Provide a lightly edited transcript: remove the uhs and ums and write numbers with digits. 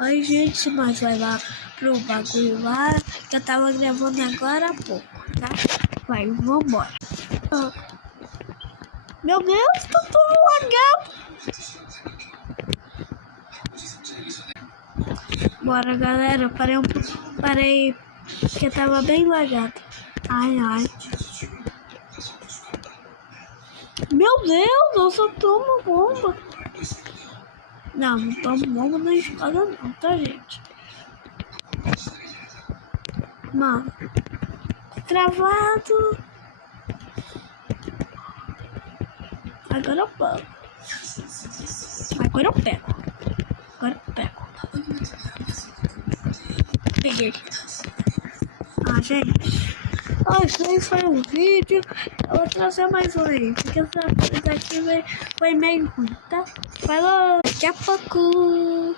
Oi, gente, mas vai lá pro bagulho lá que eu tava gravando agora há pouco, tá? Vai, vambora. Meu Deus, tá tudo lagado. Bora, galera. Parei, porque tava bem lagado. Ai, ai. Meu Deus, eu só tomo bomba. Não tomo bomba na escola não, tá, gente? Mano, travado. Agora eu pego. Peguei. Ah, gente. Esse aí foi um vídeo. Eu vou trazer mais um aí. Porque essa coisa aqui foi meio ruim, tá? Falou, daqui a pouco.